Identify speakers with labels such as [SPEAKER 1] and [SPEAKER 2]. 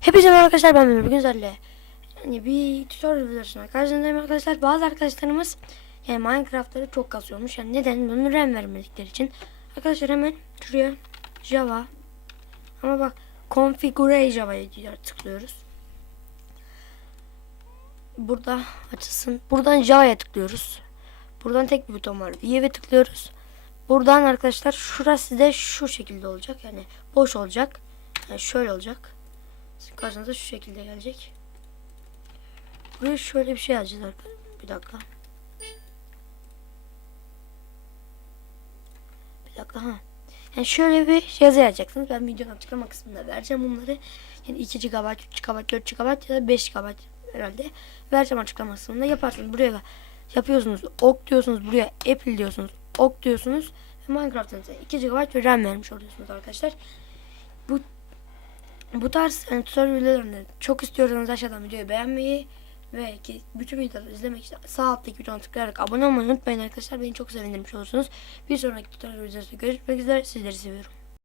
[SPEAKER 1] Hepinize arkadaşlar ben Memur. Bugün sizlerle yani bir tutorial videosuna karşınızdayım arkadaşlar. Bazı arkadaşlarımız yani Minecraft'ları çok kasıyormuş. Yani neden? Bunu RAM vermedikleri için. Arkadaşlar hemen şuraya Java ama bak Configure Java'ya tıklıyoruz. Burada açılsın. Buradan Java'ya tıklıyoruz. Buradan tek bir buton var. View'e tıklıyoruz. Buradan arkadaşlar şurası da şu şekilde olacak. Yani boş olacak. Yani şöyle olacak. Karşınıza şu şekilde gelecek. Buraya şöyle bir şey yazacağız arkadaşlar. Bir dakika. Bir dakika ha. Yani şöyle bir yazı yazacaksınız. Ben videonun açıklama kısmında vereceğim bunları. Yani 2 GB, 3 GB, 4 GB ya da 5 GB herhalde. Vereceğim açıklama kısmında. Yaparsınız buraya yapıyorsunuz. Ok diyorsunuz buraya Apple diyorsunuz. Ok diyorsunuz. Minecraft'ınıza 2 GB RAM vermiş oluyorsunuz arkadaşlar. Bu bu tarz tutorial videolarını çok istiyorsanız aşağıdan videoyu beğenmeyi ve ki bütün videoları izlemek için sağ alttaki butona tıklayarak abone olmayı unutmayın arkadaşlar. Beni çok sevindirmiş olursunuz. Bir sonraki tutorial videosunda görüşmek üzere. Sizleri seviyorum.